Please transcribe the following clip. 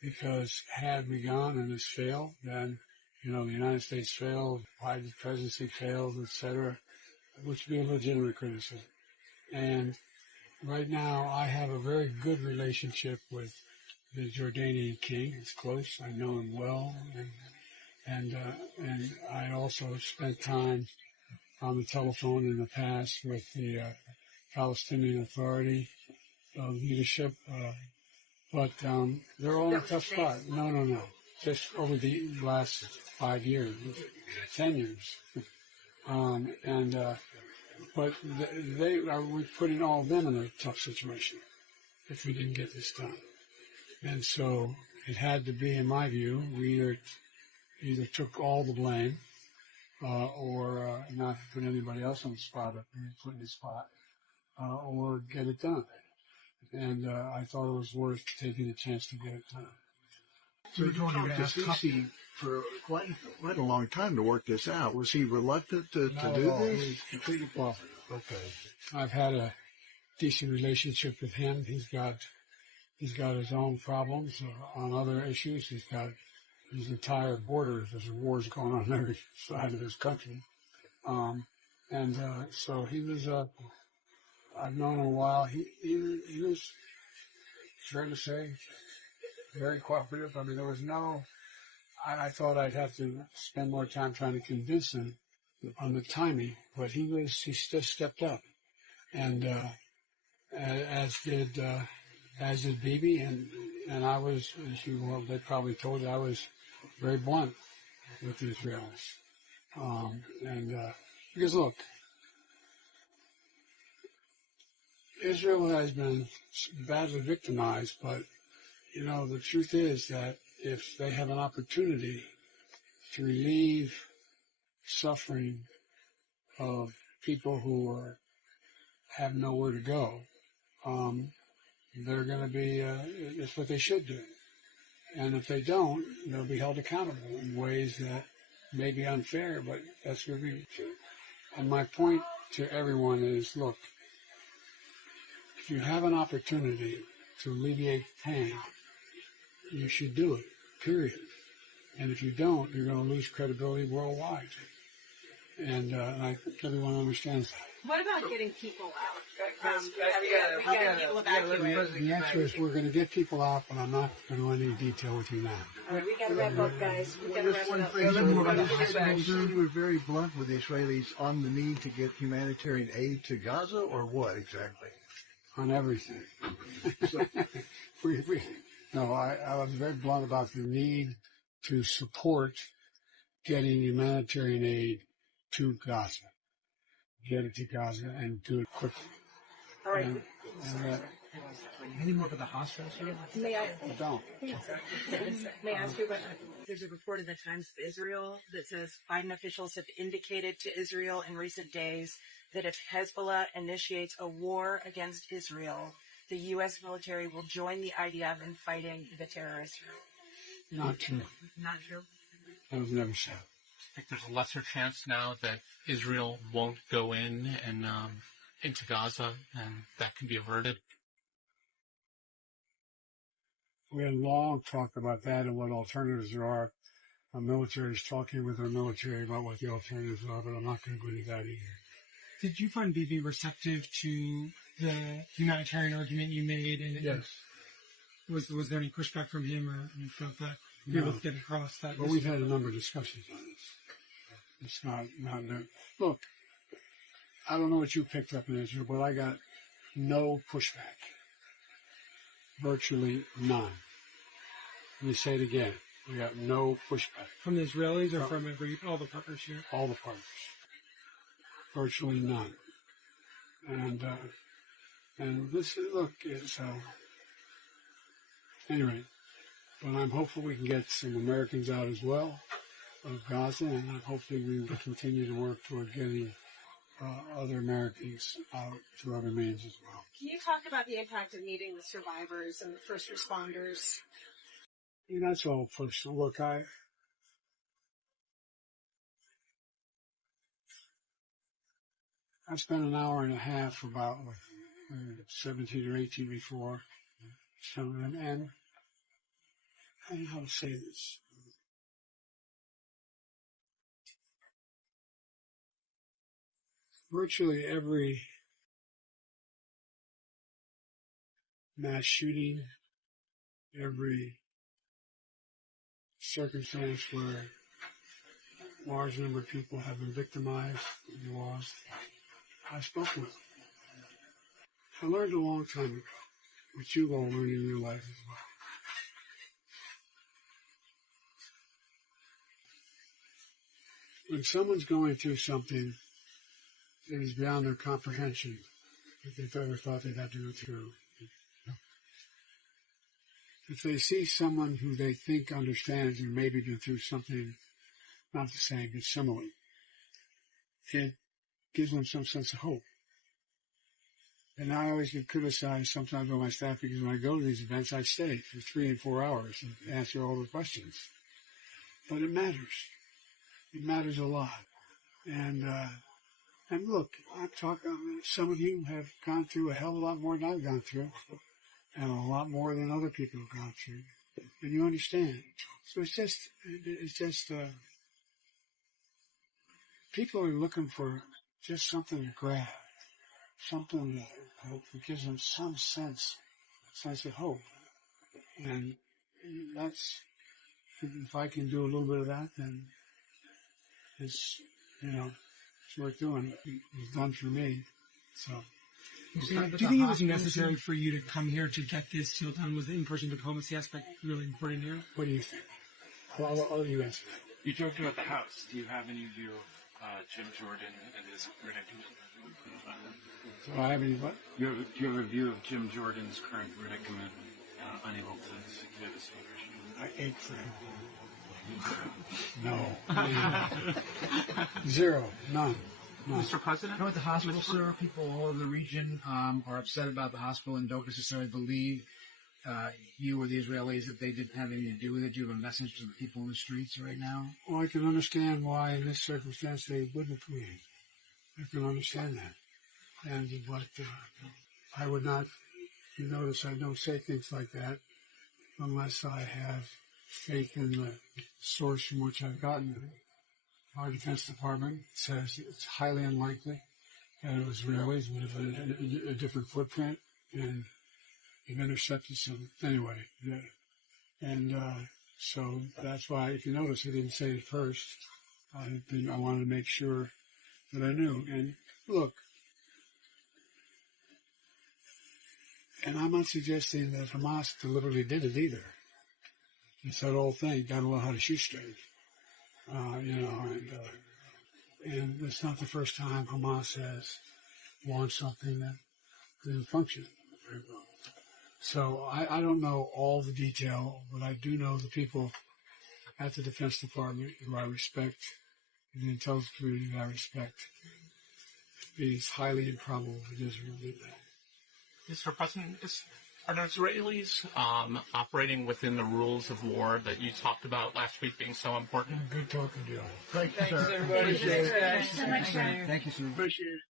because had we gone and this failed, then, the United States failed, Biden's presidency failed, etc., which would be a legitimate criticism. And right now, I have a very good relationship with the Jordanian king. It's close. I know him well, and I also spent time on the telephone in the past with the Palestinian Authority leadership, but they're all in a tough spot. No. Just over the last 5 years, 10 years, but we're putting all of them in a tough situation if we didn't get this done. And so it had to be, in my view, we either took all the blame or not put anybody else on the spot, put in the spot, or get it done. And I thought it was worth taking a chance to get it done. So you talked to Sisi for quite a long time to work this out. Was he reluctant to do this? He was completely cooperative. Okay. I've had a decent relationship with him. He's got his own problems on other issues. He's got his entire borders. There's wars going on every side of his country. So he was, I've known him a while. He was, fair to say, very cooperative. I mean, there was I thought I'd have to spend more time trying to convince him on the timing, but he just stepped up. And, as did Bibi, and I was, they probably told you, I was very blunt with the Israelis. Because look, Israel has been badly victimized, but, the truth is that if they have an opportunity to relieve suffering of people who have nowhere to go, they're going to be, it's what they should do. And if they don't, they'll be held accountable in ways that may be unfair, but that's going to be true. And my point to everyone is, look, if you have an opportunity to alleviate pain, you should do it, period. And if you don't, you're going to lose credibility worldwide. And I think everyone understands that. What about getting people out? We got people evacuated. The answer is we're going to get people out, but I'm not going to go into any detail with you now. All right, we got to wrap up, guys. We got to wrap it up. You were very blunt with the Israelis on the need to get humanitarian aid to Gaza, or what exactly? On everything. I was very blunt about the need to support getting humanitarian aid to Gaza. Get it to Gaza and do it quickly. All right. Any more about the hospitals here? May I? Don't. May I ask you about? There's a report in the Times of Israel that says Biden officials have indicated to Israel in recent days that if Hezbollah initiates a war against Israel, the U.S. military will join the IDF in fighting the terrorists. Not true. Not true? That was never said. I think there's a lesser chance now that Israel won't go in and into Gaza, and that can be averted. We had long talk about that and what alternatives there are. Our military is talking with our military about what the alternatives are, but I'm not going to go into that either. Did you find Bibi receptive to the humanitarian argument you made? And yes. Was there any pushback from him, or you felt that you were able to get across that? Well, we've had a number of discussions on this. It's not new. Look, I don't know what you picked up in Israel, but I got no pushback. Virtually none. Let me say it again. We got no pushback. From the Israelis or from all the partners here? All the partners. Virtually none. And this, look, it's, anyway, but I'm hopeful we can get some Americans out as well of Gaza, and hopefully we will continue to work toward getting other Americans out through other means as well. Can you talk about the impact of meeting the survivors and the first responders? That's all first. Look, I spent an hour and a half, about 17 or 18 before, and I don't know how to say this. Virtually every mass shooting, every circumstance where a large number of people have been victimized and lost, I've spoken with them. I learned a long time ago, which you've all learned in your life as well. When someone's going through something that is beyond their comprehension, that they've ever thought they'd have to go through, if they see someone who they think understands and maybe been through something not the same, but similar, it gives them some sense of hope. And I always get criticized sometimes by my staff because when I go to these events, I stay for 3 and 4 hours and answer all the questions. But it matters. It matters a lot. And look, I'm talking, some of you have gone through a hell of a lot more than I've gone through, and a lot more than other people have gone through. And you understand. So it's just, people are looking for just something to grab, something that gives them some sense of hope. And that's, if I can do a little bit of that, then it's, it's worth doing. It's done for me. So. Do you think it was necessary for you to come here to get this deal done? Was the in-person diplomacy aspect really important here? What do you think? I'll you answer that. You talked about the House. Do you have any view of Jim Jordan and his predicament? Do I have any what? Do you have a view of Jim Jordan's current predicament, unable to secure the separation? I ate for him. No. Zero. None. Mr. President? At the hospital, sir, people all over the region are upset about the hospital and don't necessarily believe you or the Israelis that they didn't have anything to do with it. Do you have a message to the people in the streets right now? Well, I can understand why in this circumstance they wouldn't agree. I can understand that. And but I would not, you notice I don't say things like that unless I have faith in the source from which I've gotten it. Our Defense Department says it's highly unlikely that it was Israelis would have a different footprint and have intercepted some. Anyway, and so that's why, if you notice, I didn't say it first. I wanted to make sure that I knew. And look, and I'm not suggesting that Hamas deliberately did it either. It's that old thing, gotta know how to shoot straight. And it's not the first time Hamas has launched something that didn't function very well. So I don't know all the detail, but I do know the people at the Defense Department who I respect, the intelligence community that I respect. It's highly improbable that Israel did that. Mr. President, are the Israelis operating within the rules of war that you talked about last week being so important? Good talking to you. Thank you, sir. Thanks, everybody. Thank you, sir. Appreciate it.